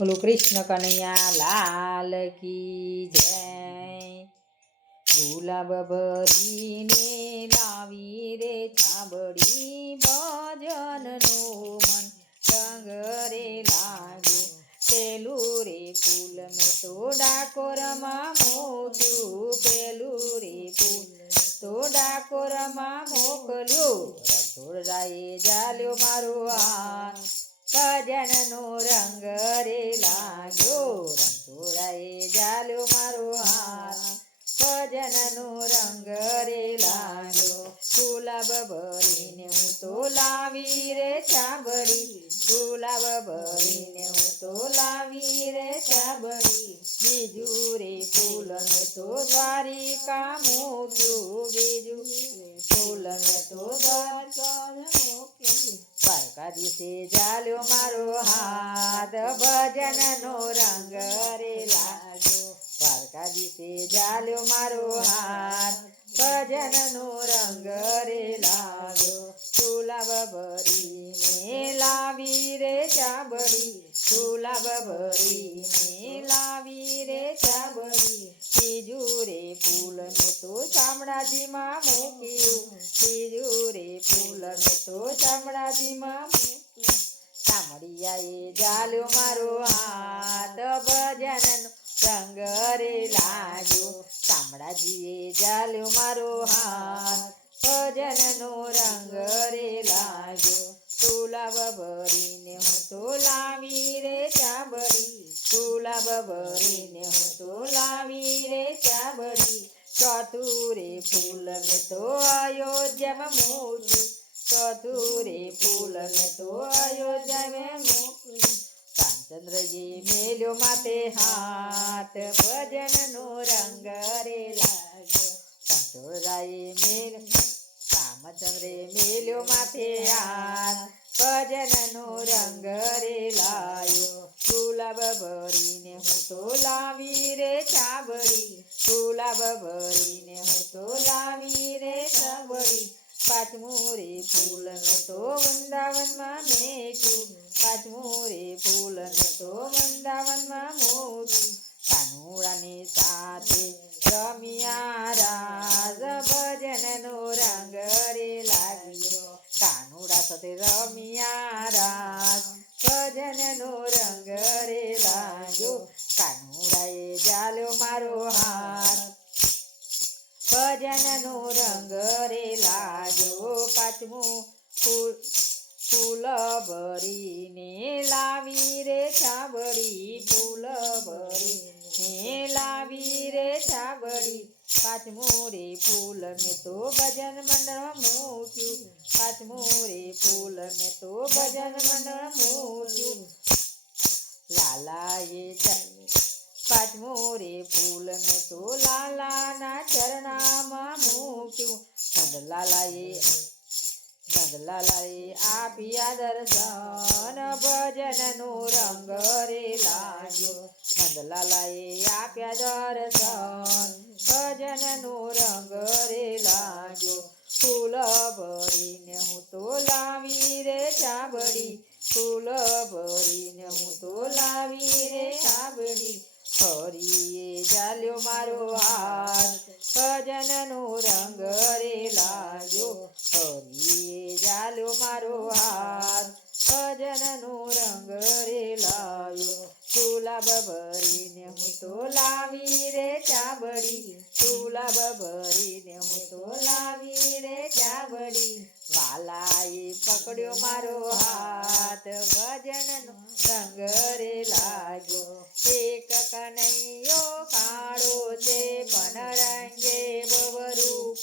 બોલો કૃષ્ણ કનૈયા, લાલ કી જય. ગુલાબ ભરીને લાવી રે ચાબડી ભજનનો મન. રંગ રે લાગ્યો પેલું રે ફૂલ. મેં તો ડાકોરમાં મોજું પેલું રે ફૂલ. તો ડાકોરમાં મોકલ્યું. રસોડાએ જાલ્યો મારું હાથ. ભજનનો રંગ રે લાગ્યો. રસોડાએ જાલ્યો મારો હાથ. ભજનનો રંગ રે લાગ્યો. ગુલાબ ભરીને હું તો લાવી રે ચાબડી ગુલાબ ભરીને હું તો લાવી રે ચાબડી બીજું રે ફૂલ મેં તો દ્વારિકા મોક્યું બીજું રે ફૂલ તો દ્વારકા દિવસે જાલ્યો મારો હાથ. ભજનનો રંગ રે લાગ્યો દ્વારકા દિવસે જાલ્યો મારો હાથ. ભજનનો રંગ રે લાગ્યો ભરી ભરીને લાવી રે ચાબડી. ભરી ભરીને લાવી રે ચાબડી. બીજું રે ફૂલ મેં તો શામળાજીમાં મૂક્યું. બીજું રે ફૂલ મેં તો શામળાજીમાં મૂક્યું ચામડિયાએ જાલ્યો મારો હાથ, ભજનનો રંગ રે લાગ્યો. ચામડાજીએ જાલ્યો મારો હાથ, ભજનનો રંગ રે લાગ્યો. તુલાબ ભરીને હું તો લાવી રે ચાબડી તુલાબ ભરીને હું તો લાવી રે ચાબડી ચોથું રે ફૂલ તો અયોધ્યામાં મૂક્યું ચોથું રે ફૂલ તો અયોધ્યામાં મૂક્યું રામચંદ્રજી મેલ્યો માથે હાથ, ભજનનો રંગ રે લાગ્યો. કંઠોરાએ મેલ રામચંદ્રે મેલ્યો માથે હાથ, ભજનનો રંગ રે લાયો ગુલાબ ભરીને હું તો લાવી રે ચાબડી ગુલાબ ભરીને હું તો લાવી રે ચાબડી પાંચમું રે ફૂલ મેં તો વૃંદાવનમાં મેચું પાંચમું રે ફૂલ મેં તો વૃંદાવનમાં મોચું કાનુડાની સાથે રમિયા રાજ ભજનનો રંગ રે લાગ્યો. કાનુડા સાથે રમિયા રાજ પાંચમું ફૂલ ફૂલ ભરીને લાવી રે છાબડી ફૂલ ભરીને લાવી રે છાબડી પાંચમું રે ફૂલ મેં તો ભજન મંડળ મૂક્યું. પાંચમું રે ફૂલ મેં તો ભજન મંડળ મૂક્યું. લાલાએ પાંચમું રે ફૂલ મેં તો લાલાના ચરણામાં મૂક્યું. નંદલાલાએ નંદલાલાએ આપ્યા દર્શન ભજનનો રંગ રે લાગ્યો. નંદલાલાએ આપ્યા દર્શન ભજનનો રંગ રે લાગ્યો. ફૂલ ભરીને હું તો લાવી રે ચાબડી. ફૂલ ભરીને હું તો લાવી રે ચાબડી. ફરીએ ચાલ્યો મારો હાથ. ભજનનો રંગ રે લાગ્યો. હરિએ જાલ્યો મારો હાથ ભજનનો રંગ રે લાગ્યો ગુલાબ ભરીને હું તો લાવી રે ચાબડી. ગુલાબ ભરીને હું તો લાવી રે ચાબડી. વાલાએ પકડ્યો મારો હાથ. ભજનનો રંગ રે લાગ્યો. એક કનૈયો કાળો છે, પણ રંગે બવરું